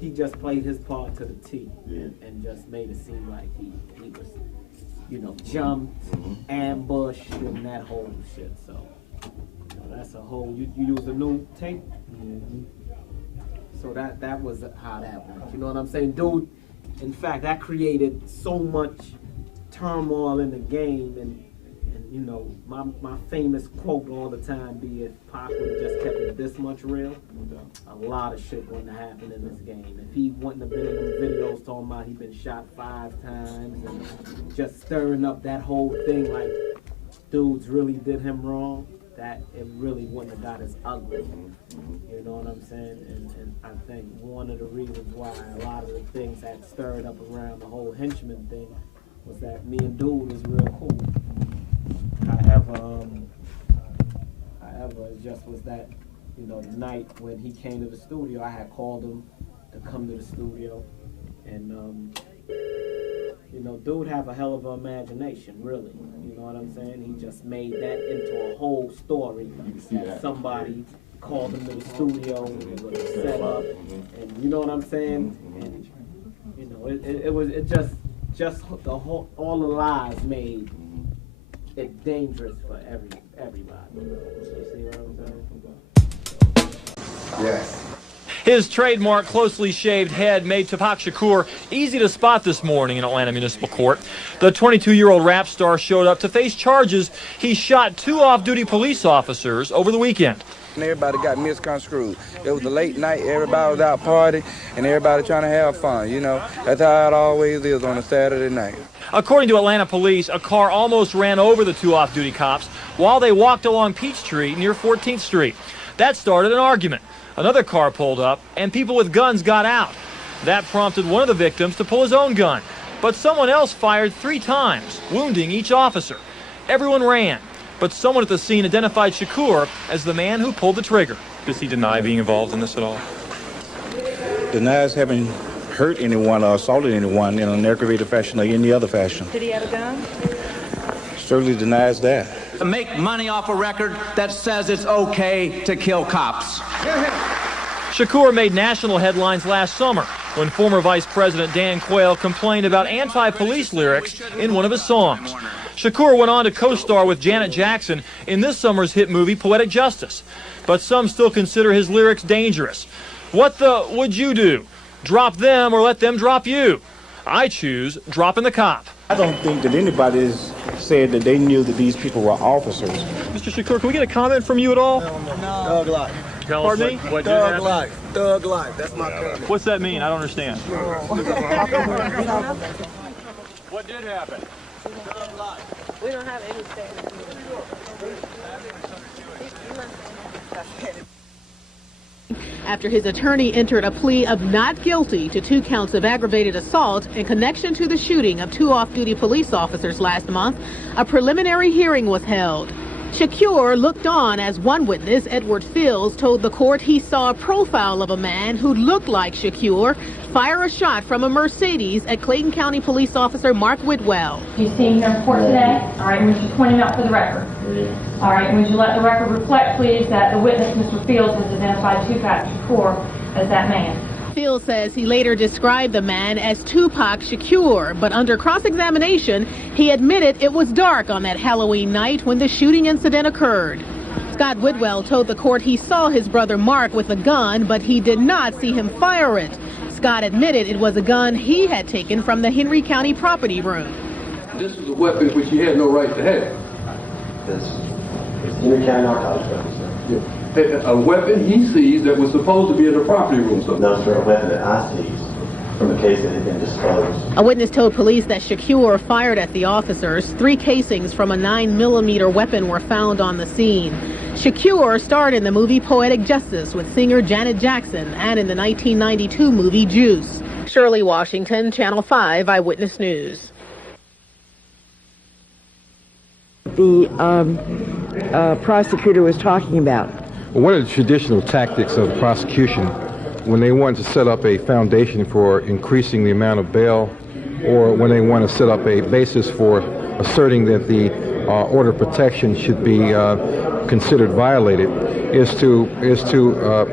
he just played his part to the T, and just made it seem like he was, you know, jumped, ambushed, and that whole shit. So you know, that's a whole. You use a new tape. So that was how that went. You know what I'm saying, dude? In fact, that created so much turmoil in the game, and you know, my famous quote all the time be, if Pac would have just kept it this much real, a lot of shit wouldn't have happened in this game. If he wouldn't have been in them videos talking about he'd been shot 5 times and just stirring up that whole thing like dudes really did him wrong, that it really wouldn't have got as ugly. You know what I'm saying? And I think one of the reasons why a lot of the things that stirred up around the whole Henchman thing was that me and Dude was real cool. However, it just was that, you know, the night when he came to the studio, I had called him to come to the studio, and you know, Dude have a hell of an imagination, really. You know what I'm saying? He just made that into a whole story. That somebody called him to the studio and it was set up, and you know what I'm saying? And you know, it just the whole, all the lies made it dangerous for everybody. You see what I'm saying? Yes. His trademark closely shaved head made Tupac Shakur easy to spot this morning in Atlanta Municipal Court. The 22-year-old rap star showed up to face charges he shot 2 off-duty police officers over the weekend. And everybody got misconstrued. It was a late night, everybody was out partying, and everybody trying to have fun, you know. That's how it always is on a Saturday night. According to Atlanta police, a car almost ran over the 2 off-duty cops while they walked along Peachtree near 14th Street. That started an argument. Another car pulled up, and people with guns got out. That prompted one of the victims to pull his own gun. But someone else fired 3 times, wounding each officer. Everyone ran, but someone at the scene identified Shakur as the man who pulled the trigger. Does he deny being involved in this at all? Denies having hurt anyone or assaulted anyone in an aggravated fashion or any other fashion. Did he have a gun? Certainly denies that. To make money off a record that says it's okay to kill cops. Shakur made national headlines last summer when former Vice President Dan Quayle complained about anti-police lyrics in one of his songs. Shakur went on to co-star with Janet Jackson in this summer's hit movie Poetic Justice. But some still consider his lyrics dangerous. What the would you do? Drop them or let them drop you? I choose dropping the cop. I don't think that anybody has said that they knew that these people were officers. Mr. Shakur, can we get a comment from you at all? No. Thug life. Pardon me? Thug life. Thug life. That's my comment. What's that mean? I don't understand. What did happen? Thug life. We don't have any statement. After his attorney entered a plea of not guilty to 2 counts of aggravated assault in connection to the shooting of 2 off-duty police officers last month, a preliminary hearing was held. Shakur looked on as one witness, Edward Fields, told the court he saw a profile of a man who looked like Shakur fire a shot from a Mercedes at Clayton County Police Officer Mark Whitwell. You see him in court today? All right, would you point him out for the record? All right, would you let the record reflect, please, that the witness, Mr. Fields, has identified Tupac Shakur as that man? Fields says he later described the man as Tupac Shakur, but under cross-examination, he admitted it was dark on that Halloween night when the shooting incident occurred. Scott Whitwell told the court he saw his brother Mark with a gun, but he did not see him fire it. Scott admitted it was a gun he had taken from the Henry County property room. This was a weapon which he had no right to have. It's Henry County narcotics weapon, sir. A weapon he seized that was supposed to be in the property room, sir. No, sir, a weapon that I seized from a case that had been disclosed. A witness told police that Shakur fired at the officers. 3 casings from a 9mm weapon were found on the scene. Shakur starred in the movie Poetic Justice with singer Janet Jackson and in the 1992 movie Juice. Shirley Washington, Channel 5 Eyewitness News. The prosecutor was talking about. Well, one of the traditional tactics of the prosecution, when they want to set up a foundation for increasing the amount of bail, or when they want to set up a basis for asserting that the order of protection should be considered violated, is to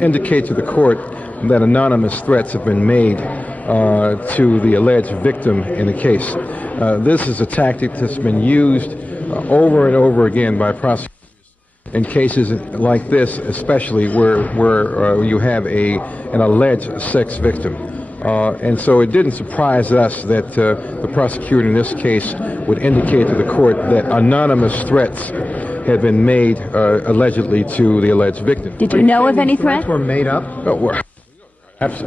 indicate to the court that anonymous threats have been made to the alleged victim in the case. This is a tactic that's been used over and over again by prosecutors in cases like this, especially where you have an alleged sex victim. And so it didn't surprise us that the prosecutor in this case would indicate to the court that anonymous threats had been made allegedly to the alleged victim. Did you know of any threats? Were made up?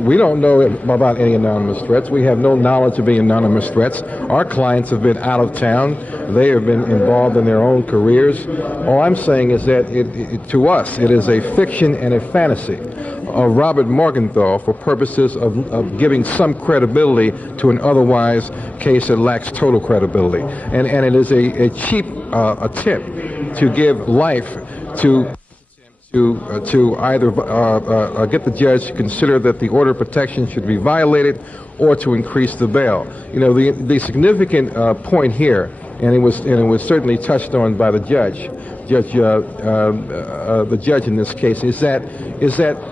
We don't know about any anonymous threats. We have no knowledge of any anonymous threats. Our clients have been out of town. They have been involved in their own careers. All I'm saying is that to us, it is a fiction and a fantasy of Robert Morgenthau for purposes of giving some credibility to an otherwise case that lacks total credibility. And it is a cheap attempt to give life to either get the judge to consider that the order of protection should be violated or to increase the bail. You know, the significant point here, and it was certainly touched on by the judge in this case, is that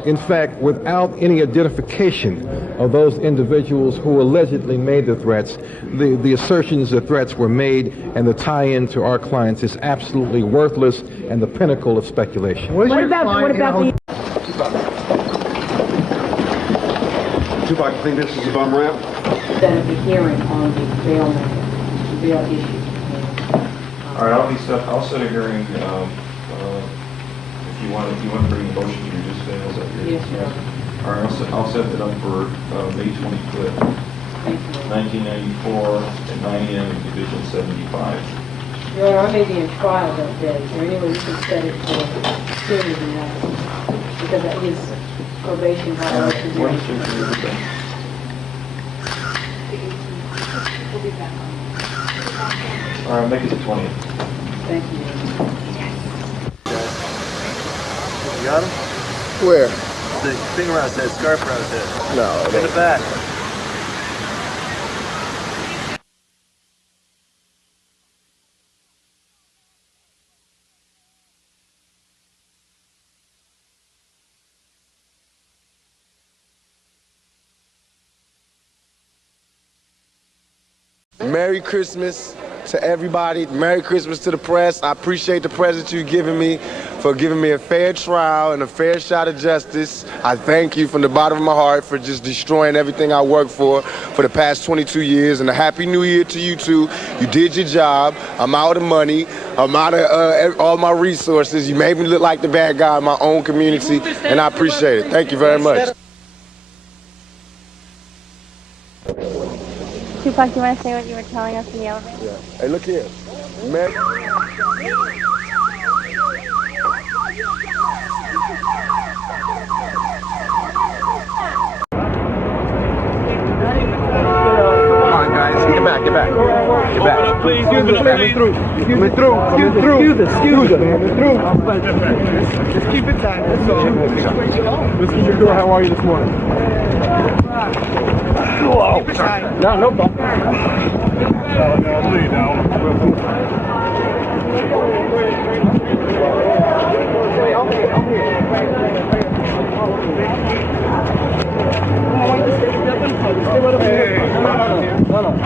in fact, without any identification of those individuals who allegedly made the threats, the assertions that threats were made and the tie-in to our clients is absolutely worthless and the pinnacle of speculation. What about the... Tupac, you think this is a bum rap? Instead of the hearing on the bail issue. All right, I'll set a hearing. If you want to bring a motion to reduce bail, is that your? Yes, sir. All right, I'll set it up for May 25th, 1994 at 9 a.m. in Division 75. Your Honor, I may be in trial that day. Is there any way you can set it for sooner than that? Because that is probation violation. What is your birthday? We'll be back on. All right, make it the 20th. Thank you. You got him? Where? The thing around his head, scarf around his head. No. In the back. Merry Christmas to everybody. Merry Christmas to the press. I appreciate the present you've given me for giving me a fair trial and a fair shot of justice. I thank you from the bottom of my heart for just destroying everything I worked for the past 22 years. And a Happy New Year to you too. You did your job. I'm out of money. I'm out of all my resources. You made me look like the bad guy in my own community, and I appreciate it. Thank you very much. Tupac, do you want to say what you were telling us in the elevator? Yeah. Hey, look here. Get back. Get back. Open up, please. Open up, please. Coming through. Excuse us. Just keep it tight. That's all. Mr. Shador, how are you this morning? Keep it tight. No problem. I'll see you now.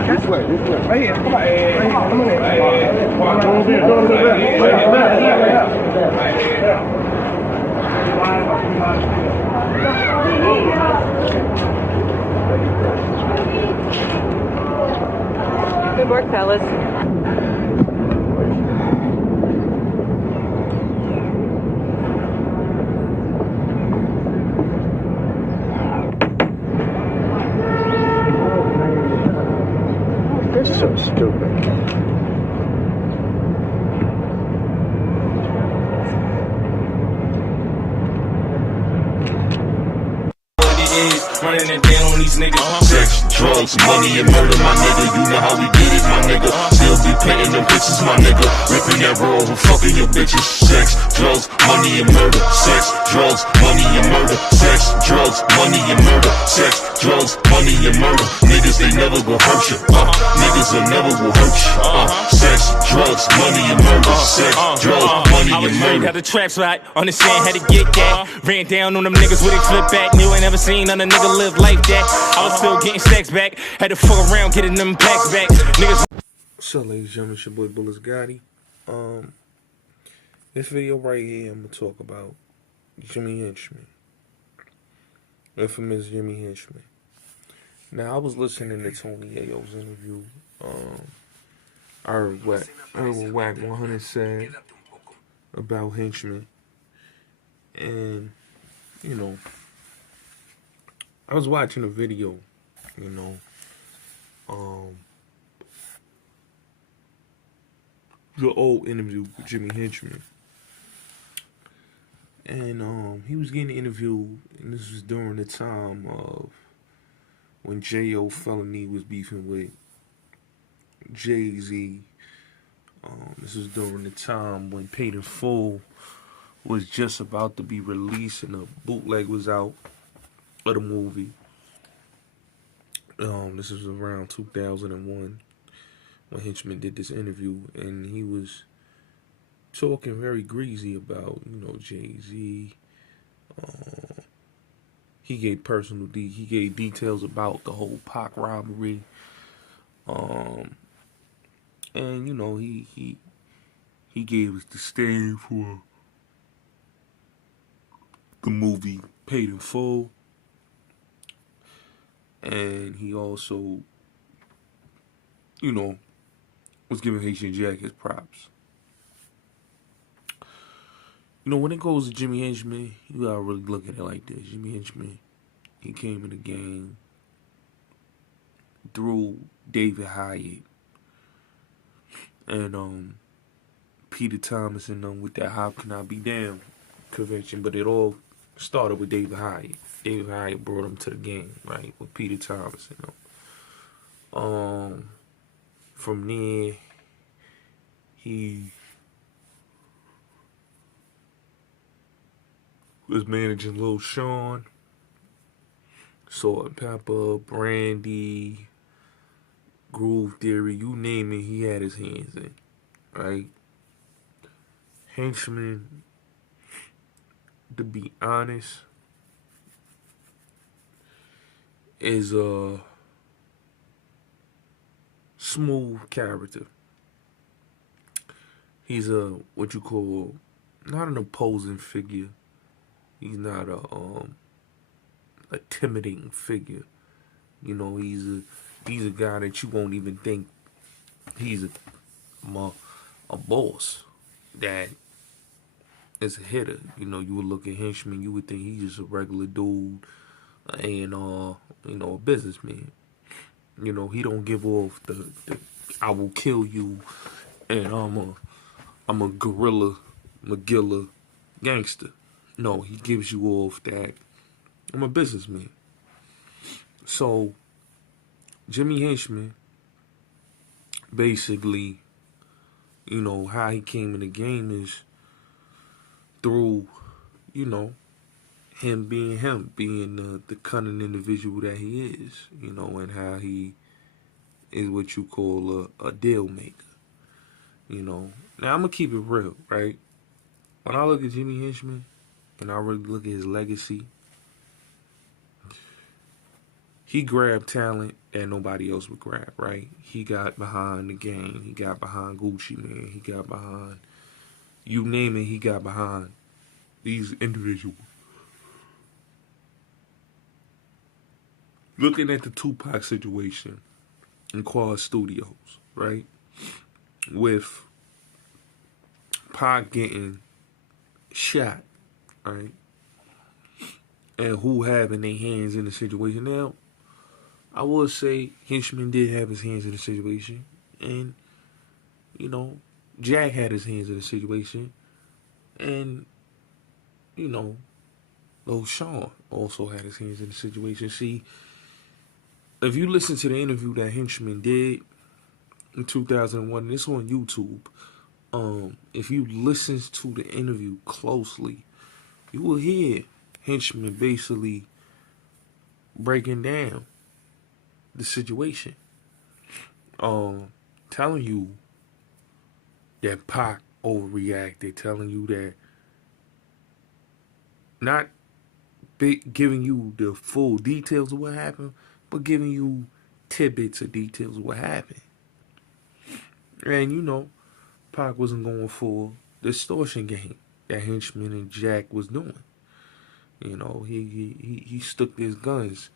This way. Right here. Come on. Come on. Good work, fellas. This is so stupid. Running it down on these niggas. Sex, drugs, money, and murder, my nigga. You know how we did it, my nigga. Still be painting them bitches, my nigga. Ripping that roll, fucking your bitches. Sex, drugs, money, and murder. Sex, drugs, money, and murder. Sex, drugs, money, and murder. Sex, drugs, money, and murder. Niggas, they never gon' hurt you. Niggas will never will hurt you. Sex, drugs, money, and murder. Sex, drugs, money, I was and straight murder. out the trap spot, on the sand, had to get that. Ran down on them niggas with a flip back. Knew I never seen on a nigga live like that. I was still getting stacks back. Had to fuck around, getting them packs back. Niggas. What's up, ladies and gentlemen? It's your boy Bullets Gotti. This video right here, I'm gonna talk about Jimmy Henchman. Infamous Jimmy Henchman. Now, I was listening to Tony Ayo's interview. I heard what Wack 100 said about Henchman. And, you know, I was watching a video, you know, the old interview with Jimmy Henchman. And he was getting interviewed, and this was during the time of when J.O. Felony was beefing with Jay-Z. This was during the time when Paid in Full was just about to be released and a bootleg was out of the movie. This was around 2001 when Henchman did this interview, and he was talking very greasy about, you know, Jay-Z. He gave he gave details about the whole Pac robbery. And you know, he gave us the stand for the movie Paid in Full. And he also, you know, was giving Haitian Jack his props. You know, when it goes to Jimmy Henchman, you gotta really look at it like this. Jimmy Henchman, he came in the game through David Hyatt and Peter Thomas and them with that How Can I Be Damned convention, but it all started with David Hyatt. David Hyatt brought him to the game, right, with Peter Thomas and them. From there, he was managing Lil Sean, Salt and Pepper, Brandy, Groove Theory, you name it, he had his hands in, right? Henchman, to be honest, is a smooth character. He's a, what you call, not an opposing figure. He's not a intimidating figure. You know, he's a guy that you won't even think he's a boss that is a hitter. You know, you would look at Henchman, you would think he's just a regular dude and you know, a businessman. You know, he don't give off the I will kill you and I'm a guerrilla McGilla gangster. No, he gives you off that I'm a businessman. So, Jimmy Henchman, basically, you know, how he came in the game is through, you know, him, being the cunning individual that he is, you know, and how he is what you call a deal maker, you know. Now, I'm going to keep it real, right? When I look at Jimmy Henchman, and I really look at his legacy, he grabbed talent that nobody else would grab, right? He got behind the game. He got behind Gucci Mane. He got behind, you name it, he got behind these individuals. Looking at the Tupac situation in Quad Studios, right? With Pac getting shot, right? And who having their hands in the situation. Now, I would say Henchman did have his hands in the situation. And, you know, Jack had his hands in the situation. And, you know, Lil Sean also had his hands in the situation. See, if you listen to the interview that Henchman did in 2001, and it's on YouTube, if you listen to the interview closely, you will hear Henchman basically breaking down the situation. Telling you that Pac overreacted, telling you that, not giving you the full details of what happened, but giving you tidbits of details of what happened. And you know, Pac wasn't going for the extortion game that Henchman and Jack was doing. You know, he stuck his guns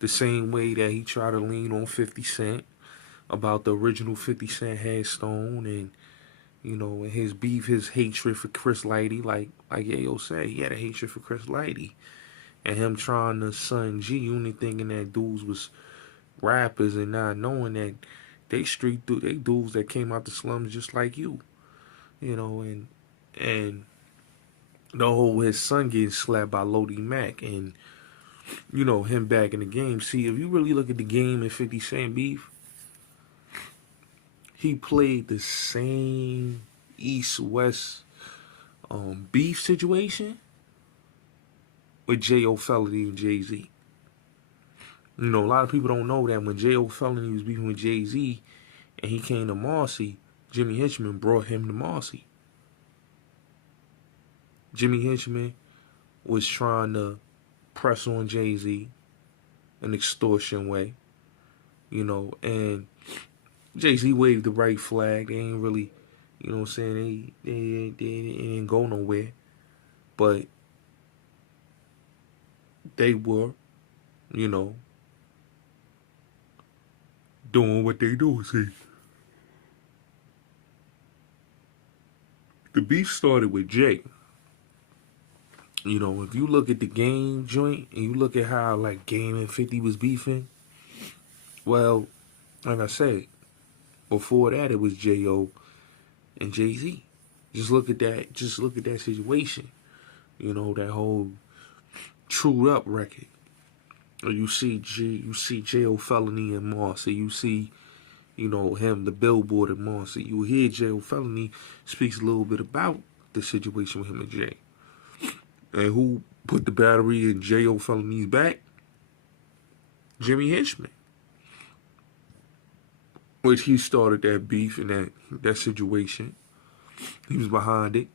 the same way that he tried to lean on 50 Cent about the original 50 Cent headstone, and you know, his beef, his hatred for Chris Lighty, like Yayo said, he had a hatred for Chris Lighty, and him trying to son G, only thinking that dudes was rappers and not knowing that they dudes that came out the slums just like you, you know, and the whole his son getting slapped by Lodi Mac, and you know, him back in the game. See, if you really look at the game and 50 Cent beef, he played the same East-West beef situation with J.O. Felony and Jay-Z. You know, a lot of people don't know that when J.O. Felony was beefing with Jay-Z and he came to Marcy, Jimmy Henchman brought him to Marcy. Jimmy Henchman was trying to press on Jay-Z an extortion way, you know, and Jay-Z waved the right flag. They ain't really, you know what I'm saying, they didn't go nowhere. But they were, you know, doing what they do. See, the beef started with Jay. You know, if you look at the Game joint and you look at how like Game and 50 was beefing, well, like I said, before that it was J.O. and Jay-Z. Just look at that. Just look at that situation. You know, that whole Trued Up record. Or you see J.O. Felony and Marcy. You see, you know, him, the Billboard and Marcy. You hear J.O. Felony speaks a little bit about the situation with him and Jay. And who put the battery in J.O. Felony's back? Jimmy Henchman. Which he started that beef and that situation. He was behind it.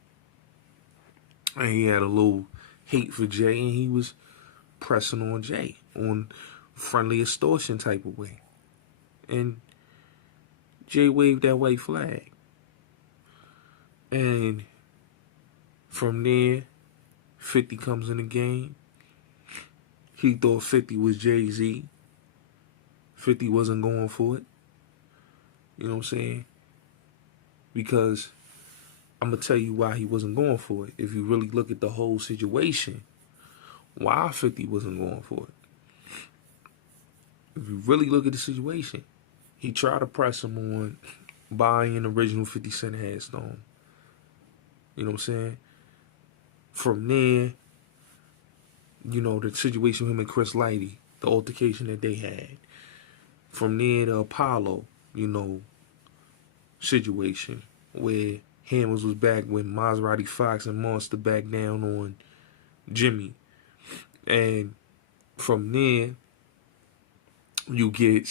And he had a little hate for Jay, and he was pressing on Jay on friendly extortion type of way. And Jay waved that white flag. And from there, 50 comes in the game. He thought 50 was Jay-Z. 50 wasn't going for it. You know what I'm saying? Because I'm going to tell you why he wasn't going for it. If you really look at the whole situation, why 50 wasn't going for it. If you really look at the situation, he tried to press him on buying an original 50 Cent headstone. You know what I'm saying? From there, you know, the situation with him and Chris Lighty, the altercation that they had. From there, the Apollo, you know, situation where Hammers was back when Maserati Fox and Monster back down on Jimmy. And from there, you get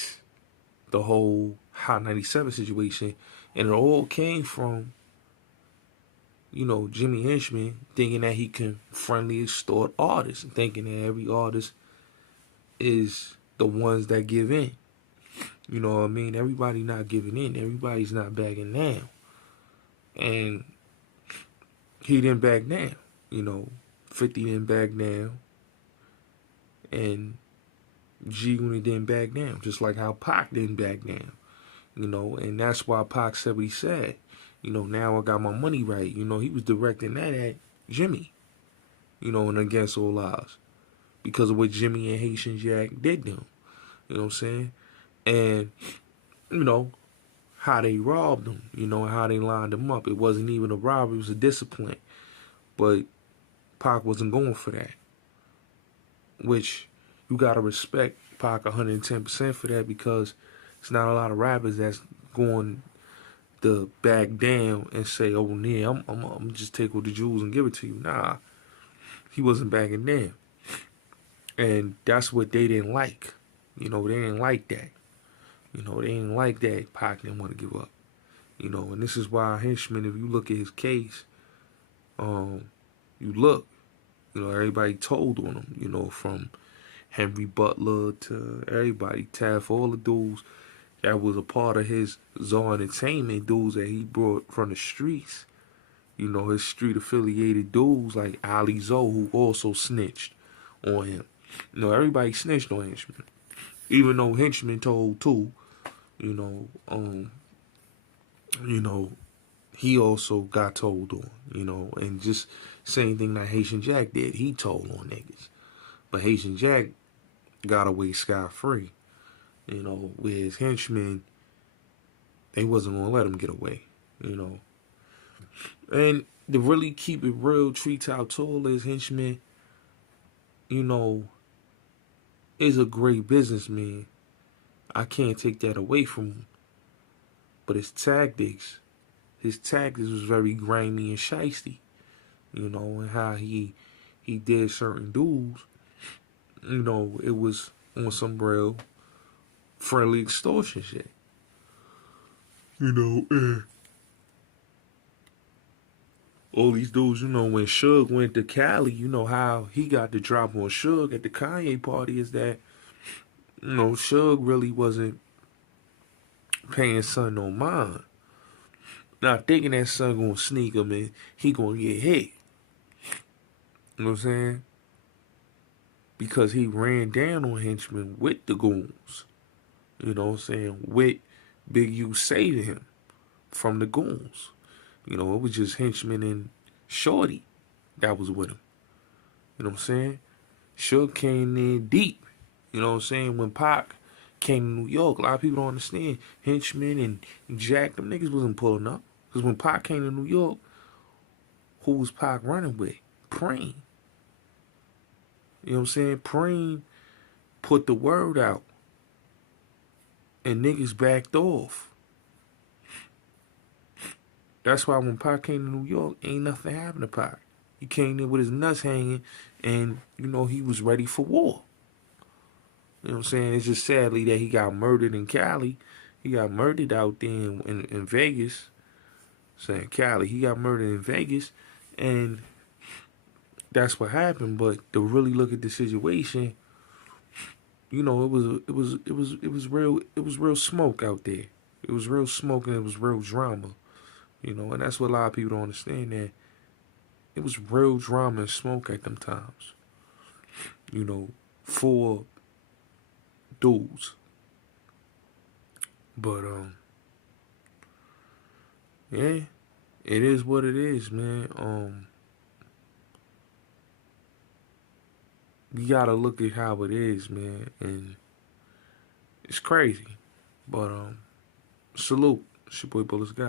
the whole Hot 97 situation. And it all came from, you know, Jimmy Henchman thinking that he can friendly extort artists, and thinking that every artist is the ones that give in. You know what I mean? Everybody not giving in. Everybody's not backing down. And he didn't back down. You know, 50 didn't back down. And G Unit didn't back down. Just like how Pac didn't back down. You know, and that's why Pac said what he said. You know, now I got my money right. You know, he was directing that at Jimmy. You know, and Against All Odds. Because of what Jimmy and Haitian Jack did to him. You know what I'm saying? And, you know, how they robbed him. You know, and how they lined him up. It wasn't even a robbery. It was a discipline. But Pac wasn't going for that. Which, you got to respect Pac 110% for that, because it's not a lot of rappers that's going to back down and say, oh, yeah, I'm just take all the jewels and give it to you. Nah, he wasn't backing down. And that's what they didn't like. You know, they didn't like that. You know, they didn't like that Pac didn't want to give up. You know, and this is why Henchman, if you look at his case, you look, you know, everybody told on him, you know, from Henry Butler to everybody, Taff, all the dudes that was a part of his Czar Entertainment, dudes that he brought from the streets, you know, his street affiliated dudes like Ali Zoe, who also snitched on him. You know, everybody snitched on Henchman. Even though Henchman told too, you know, he also got told on, you know, and just same thing that Haitian Jack did. He told on niggas. But Haitian Jack got away scot-free. You know, whereas Henchman, they wasn't gonna let him get away, you know. And to really keep it real, Treetop Tool is Henchman, you know, is a great businessman. I can't take that away from him. But his tactics was very grimy and shiesty. You know, and how he did certain dudes, you know, it was on some real friendly extortion shit. You know, all these dudes, you know, when Suge went to Cali, you know how he got the drop on Suge at the Kanye party is that, you know, Suge really wasn't paying son no mind. Not thinking that son gonna sneak him and he gonna get hit. You know what I'm saying? Because he ran down on Henchman with the goons. You know what I'm saying? With Big U saving him from the goons. You know, it was just Henchman and Shorty that was with him. You know what I'm saying? Suge came in deep. You know what I'm saying? When Pac came to New York, a lot of people don't understand. Henchman and Jack, them niggas wasn't pulling up. Because when Pac came to New York, who was Pac running with? Preem. You know what I'm saying? Preem put the word out. And niggas backed off. That's why when Pac came to New York, ain't nothing happened to Pac. He came there with his nuts hanging and, you know, he was ready for war. You know what I'm saying? It's just sadly that he got murdered in Cali. He got murdered out there in Vegas. Saying Cali, he got murdered in Vegas, and that's what happened. But to really look at the situation, you know, it was real smoke out there. It was real smoke and it was real drama. You know, and that's what a lot of people don't understand, that it was real drama and smoke at them times. You know, for dudes. But yeah, it is what it is, man. You gotta look at how it is, man, and it's crazy. But salute. It's your boy Bullets Guy.